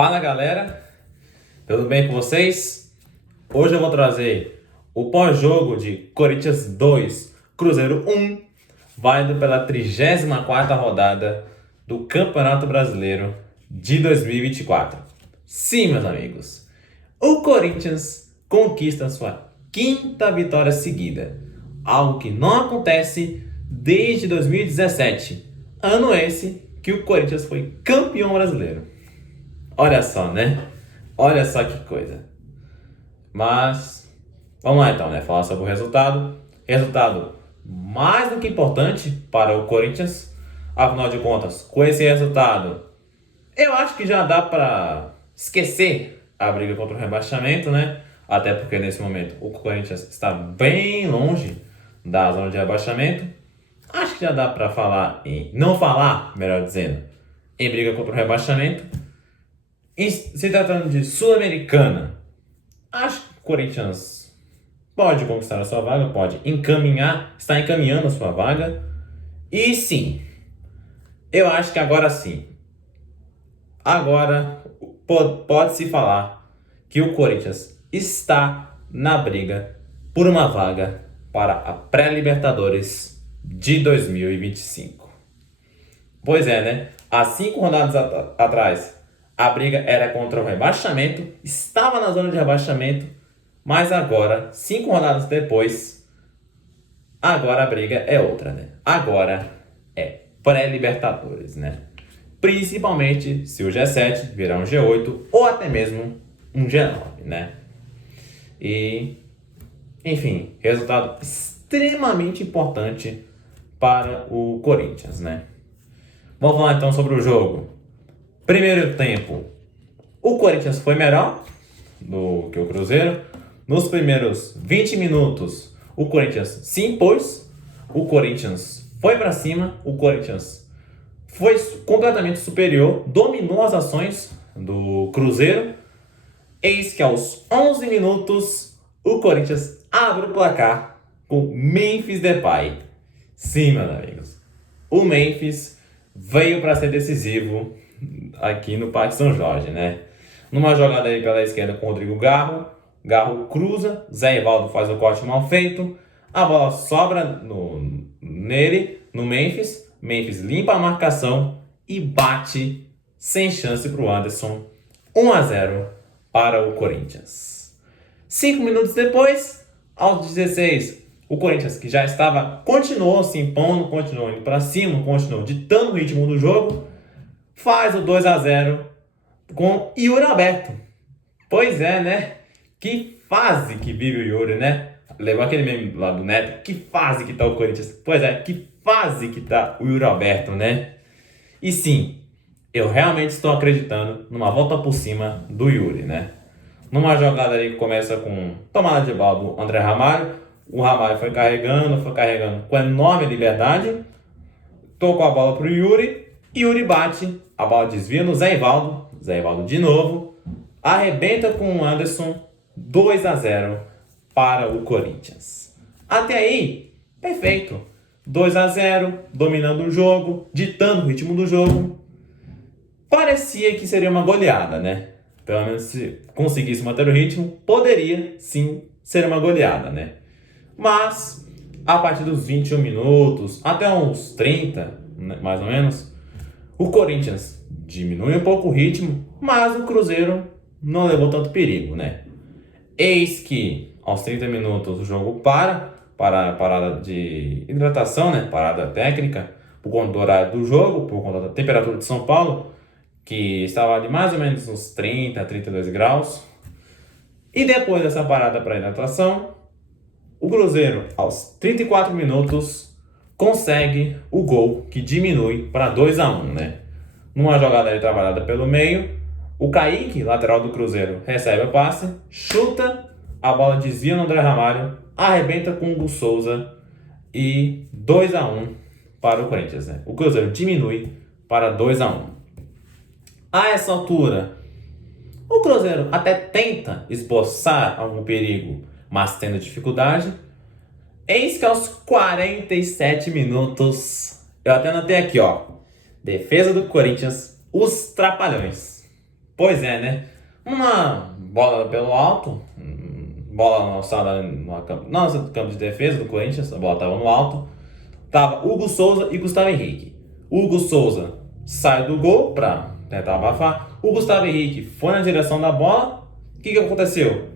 Fala galera, tudo bem com vocês? Hoje eu vou trazer o pós-jogo de Corinthians 2, Cruzeiro 1, válido pela 34ª rodada do Campeonato Brasileiro de 2024. Sim, meus amigos, o Corinthians conquista sua quinta vitória seguida, algo que não acontece desde 2017, ano esse que o Corinthians foi campeão brasileiro. Olha só, né? Olha só que coisa. Mas, vamos lá então, né? Falar sobre o resultado. Resultado mais do que importante para o Corinthians. Afinal de contas, com esse resultado, eu acho que já dá para esquecer a briga contra o rebaixamento, né? Até porque nesse momento o Corinthians está bem longe da zona de rebaixamento. Acho que já dá para falar em... não falar, melhor dizendo, em briga contra o rebaixamento. Se tratando de Sul-Americana, acho que o Corinthians pode conquistar a sua vaga, pode encaminhar, está encaminhando a sua vaga. E sim, eu acho que agora sim, agora pode-se falar que o Corinthians está na briga por uma vaga para a pré-Libertadores de 2025. Pois é, né? Há 5 rodadas atrás, a briga era contra o rebaixamento, estava na zona de rebaixamento, mas agora, 5 rodadas depois, agora a briga é outra, né? Agora é pré-Libertadores, né? Principalmente se o G7 virar um G8 ou até mesmo um G9, né? E, enfim, resultado extremamente importante para o Corinthians, né? Vamos falar então sobre o jogo. Primeiro tempo, o Corinthians foi melhor do que o Cruzeiro. Nos primeiros 20 minutos, o Corinthians se impôs, o Corinthians foi para cima, o Corinthians foi completamente superior, dominou as ações do Cruzeiro. Eis que aos 11 minutos, o Corinthians abre o placar com Memphis Depay. Sim, meus amigos, o Memphis veio para ser decisivo aqui no Parque São Jorge, né? Numa jogada aí pela esquerda com o Rodrigo Garro, Garro cruza, Zé Rivaldo faz o corte mal feito, a bola sobra nele, no Memphis, Memphis limpa a marcação e bate sem chance para o Anderson, 1-0 para o Corinthians. 5 minutos depois, aos 16, o Corinthians, que já continuou se impondo, continuou indo para cima, continuou ditando o ritmo do jogo, faz o 2-0 com Yuri Alberto. Pois é, né? Que fase que vive o Yuri, né? Levou aquele meme lá do Neto. Que fase que tá o Corinthians. Pois é, que fase que tá o Yuri Alberto, né? E sim, eu realmente estou acreditando numa volta por cima do Yuri, né? Numa jogada ali que começa com tomada de bola do André Ramalho. O Ramalho foi carregando com enorme liberdade. Tocou a bola pro Yuri. Yuri bate, a bola desvia no Zé Rivaldo de novo, arrebenta com o Anderson, 2-0 para o Corinthians. Até aí, perfeito. 2-0, dominando o jogo, ditando o ritmo do jogo. Parecia que seria uma goleada, né? Pelo menos se conseguisse manter o ritmo, poderia sim ser uma goleada, né? Mas, a partir dos 21 minutos, até uns 30, mais ou menos, o Corinthians diminui um pouco o ritmo, mas o Cruzeiro não levou tanto perigo, né? Eis que, aos 30 minutos, o jogo parada de hidratação, né? Parada técnica, por conta do horário do jogo, por conta da temperatura de São Paulo, que estava ali mais ou menos uns 30, 32 graus. E depois dessa parada para hidratação, o Cruzeiro, aos 34 minutos, consegue o gol que diminui para 2-1, né? Numa jogada ali trabalhada pelo meio, o Kaique, lateral do Cruzeiro, recebe o passe, chuta, a bola desvia no André Ramalho, arrebenta com o Hugo Souza e 2-1 para o Corinthians, né? O Cruzeiro diminui para 2-1. A essa altura, o Cruzeiro até tenta esboçar algum perigo, mas tendo dificuldade. Eis que aos 47 minutos, eu até anotei aqui, ó, defesa do Corinthians, os Trapalhões. Pois é, né? Uma bola pelo alto, bola lançada no campo de defesa do Corinthians, a bola estava no alto. Tava Hugo Souza e Gustavo Henrique. Hugo Souza sai do gol para tentar abafar. O Gustavo Henrique foi na direção da bola. O que aconteceu?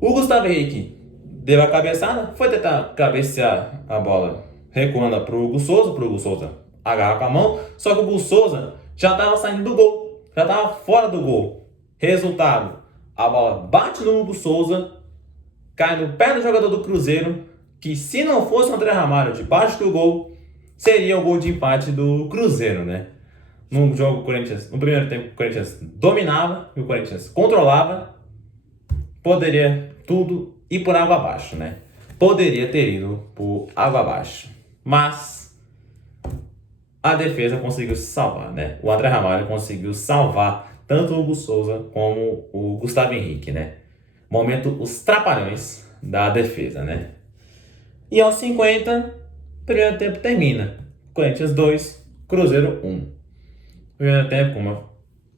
O Gustavo Henrique deu a cabeçada, foi tentar cabecear a bola, recuando para o Hugo Souza agarrar com a mão. Só que o Hugo Souza já estava saindo do gol, já estava fora do gol. Resultado: a bola bate no Hugo Souza, cai no pé do jogador do Cruzeiro, que se não fosse o André Ramalho debaixo do gol, seria o gol de empate do Cruzeiro, né? No jogo, no primeiro tempo, o Corinthians dominava, e o Corinthians controlava, poderia tudo ir por água abaixo, né? Poderia ter ido por água abaixo. Mas a defesa conseguiu se salvar, né? O André Ramalho conseguiu salvar tanto o Hugo Souza como o Gustavo Henrique, né? Momento, os trapalhões da defesa, né? E aos 50, o primeiro tempo termina. Corinthians 2, Cruzeiro 1. Primeiro tempo,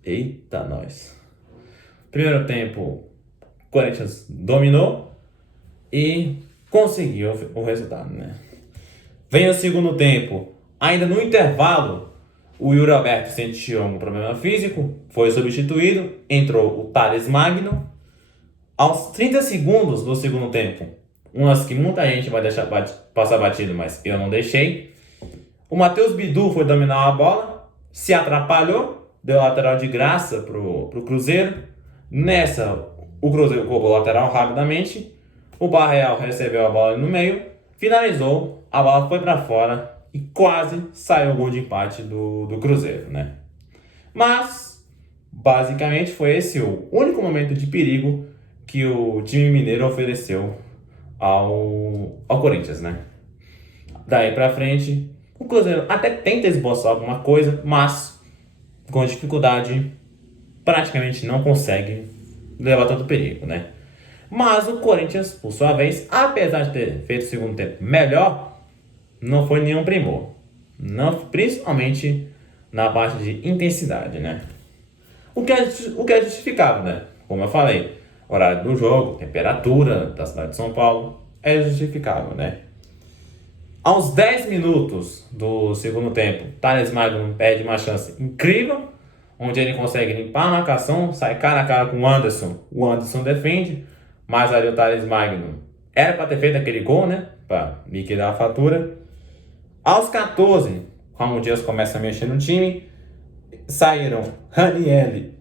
eita, nós. Primeiro tempo, Corinthians dominou e conseguiu o resultado, né? Vem o segundo tempo. Ainda no intervalo, o Yuri Alberto sentiu um problema físico, foi substituído, entrou o Thales Magno. Aos 30 segundos do segundo tempo, umas que muita gente vai deixar passar batido, mas eu não deixei. O Matheus Bidu foi dominar a bola, se atrapalhou, deu lateral de graça pro Cruzeiro. Nessa, o Cruzeiro roubou o lateral rapidamente. O Barreal recebeu a bola no meio, finalizou, a bola foi para fora e quase saiu o gol de empate do Cruzeiro, né? Mas, basicamente, foi esse o único momento de perigo que o time mineiro ofereceu ao Corinthians, né? Daí pra frente, o Cruzeiro até tenta esboçar alguma coisa, mas com dificuldade praticamente não consegue levar tanto perigo, né? Mas o Corinthians, por sua vez, apesar de ter feito o segundo tempo melhor, não foi nenhum primor. Não, principalmente na parte de intensidade, né? O que é justificável, né? Como eu falei, horário do jogo, temperatura da cidade de São Paulo, é justificável, né? Aos 10 minutos do segundo tempo, Thales Magno perde uma chance incrível, onde ele consegue limpar a marcação, sai cara a cara com o Anderson. O Anderson defende, mas ali o Thales Magno era para ter feito aquele gol, né? Para liquidar a fatura. Aos 14, como o Dias começa a mexer no time, saíram Ranieri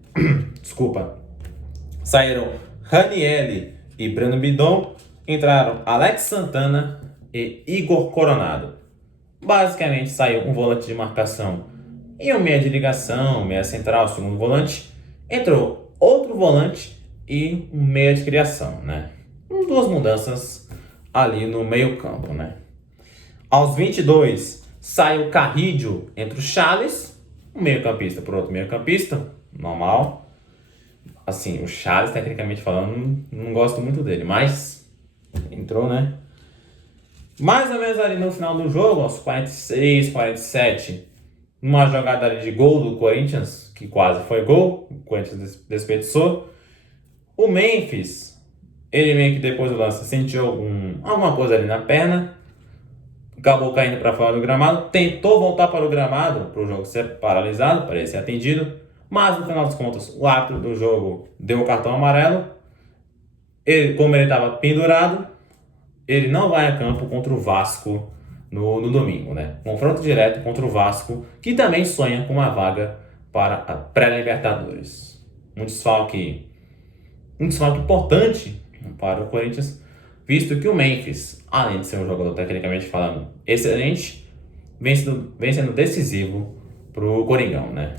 e Breno Bidon, entraram Alex Santana e Igor Coronado. Basicamente saiu um volante de marcação e um meia de ligação, meia central, segundo volante. Entrou outro volante e um meia de criação, né? Duas mudanças ali no meio campo, né? Aos 22, saiu Carrídio entre o Charles, um meio campista por outro meio campista, normal. Assim, o Charles, tecnicamente falando, não gosto muito dele, mas entrou, né? Mais ou menos ali no final do jogo, aos 46, 47, uma jogada ali de gol do Corinthians, que quase foi gol, o Corinthians desperdiçou. O Memphis, ele meio que depois do lance sentiu alguma coisa ali na perna, acabou caindo para fora do gramado, tentou voltar para o gramado para o jogo ser paralisado, para ele ser atendido, mas no final das contas o árbitro do jogo deu o cartão amarelo. Como ele estava pendurado, ele não vai a campo contra o Vasco no domingo, né? Confronto direto contra o Vasco, que também sonha com uma vaga para a pré-Libertadores. Um desfalque importante para o Corinthians, visto que o Memphis, além de ser um jogador tecnicamente falando excelente, vem sendo decisivo para o Coringão, né?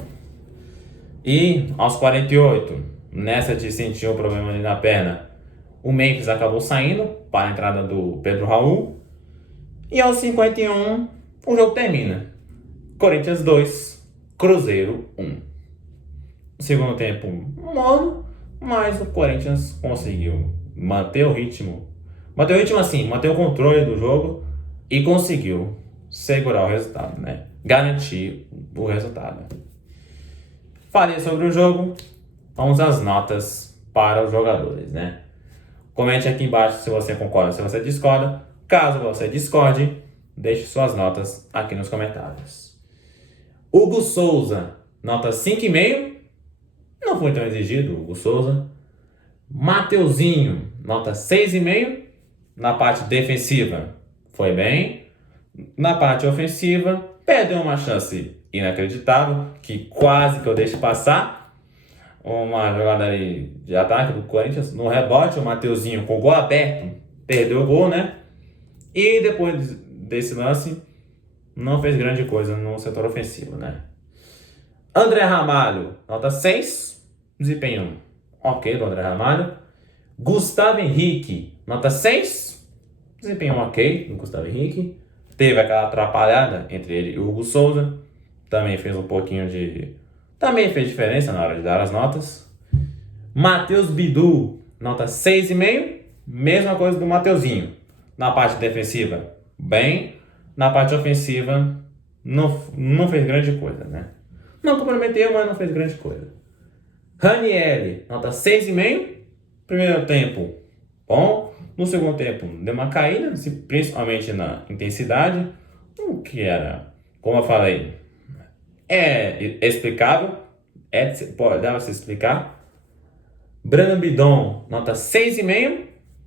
E aos 48, nessa de sentir um problema ali na perna, o Memphis acabou saindo para a entrada do Pedro Raul. E aos 51, o jogo termina. Corinthians 2, Cruzeiro 1. No segundo tempo, morno, mas o Corinthians conseguiu manter o ritmo. Manter o ritmo assim, manter o controle do jogo e conseguiu segurar o resultado, né? Garantir o resultado. Falei sobre o jogo. vamos às notas para os jogadores, né? Comente aqui embaixo se você concorda, se você discorda. Caso você discorde, deixe suas notas aqui nos comentários. Hugo Souza, nota 5,5. Não foi tão exigido, Hugo Souza. Mateuzinho, nota 6,5. Na parte defensiva, foi bem. Na parte ofensiva, perdeu uma chance inacreditável, que quase que eu deixo passar. Uma jogada aí de ataque do Corinthians. No rebote, o Mateuzinho com o gol aberto, perdeu o gol, né? E depois desse lance, não fez grande coisa no setor ofensivo, né? André Ramalho, nota 6. Desempenho ok do André Ramalho. Gustavo Henrique, nota 6. Desempenho ok do Gustavo Henrique. Teve aquela atrapalhada entre ele e o Hugo Souza. Também fez um pouquinho de... Também fez diferença na hora de dar as notas. Matheus Bidu, nota 6,5. Mesma coisa do Mateuzinho. Na parte defensiva, bem. Na parte ofensiva, não fez grande coisa, né? Não comprometeu, mas não fez grande coisa. Ranieri, nota 6,5. Primeiro tempo, bom. No segundo tempo, deu uma caída, principalmente na intensidade. O que era, como eu falei, é explicável. Dá pra se explicar. Breno Bidon, nota 6,5.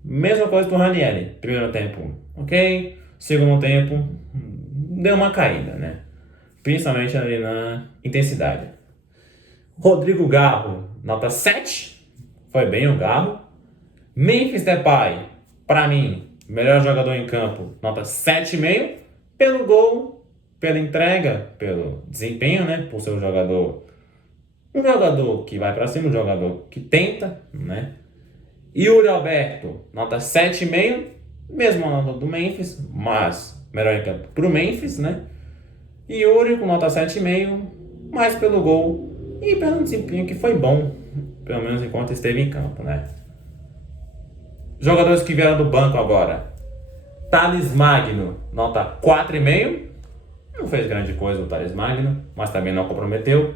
Mesma coisa do Ranieri. Primeiro tempo, ok. Segundo tempo, deu uma caída, né? Principalmente ali na intensidade. Rodrigo Garro, nota 7. Foi bem o Garro. Memphis Depay, para mim, melhor jogador em campo, nota 7,5. Pelo gol, pela entrega, pelo desempenho, né? Por ser um jogador que vai para cima, um jogador que tenta, né? Yuri Alberto, nota 7,5. Mesma nota do Memphis, mas melhor em campo pro Memphis, né? E Yuri com nota 7,5, mais pelo gol e pelo desempenho que foi bom, pelo menos enquanto esteve em campo, né? Jogadores que vieram do banco agora. Thales Magno, nota 4,5. Não fez grande coisa o Thales Magno, mas também não comprometeu.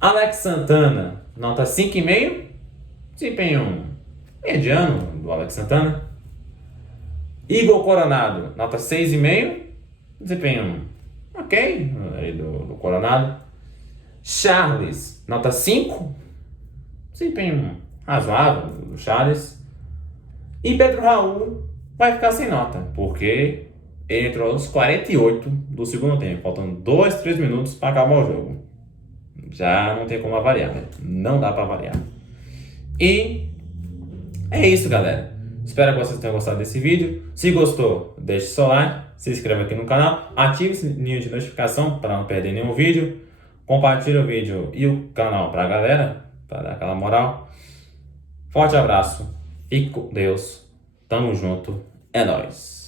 Alex Santana, nota 5,5. Desempenho mediano do Alex Santana. Igor Coronado, nota 6,5. Desempenho ok aí do Coronado. Charles, nota 5. Desempenho razoável do Charles. E Pedro Raul vai ficar sem nota, porque ele entrou aos 48 do segundo tempo, faltando 2, 3 minutos para acabar o jogo. Já não tem como avaliar, né? Não dá para avaliar. E é isso, galera. Espero que vocês tenham gostado desse vídeo. Se gostou, deixe seu like, se inscreva aqui no canal, ative o sininho de notificação para não perder nenhum vídeo. Compartilhe o vídeo e o canal para a galera, para dar aquela moral. Forte abraço, fique com Deus, tamo junto, é nóis.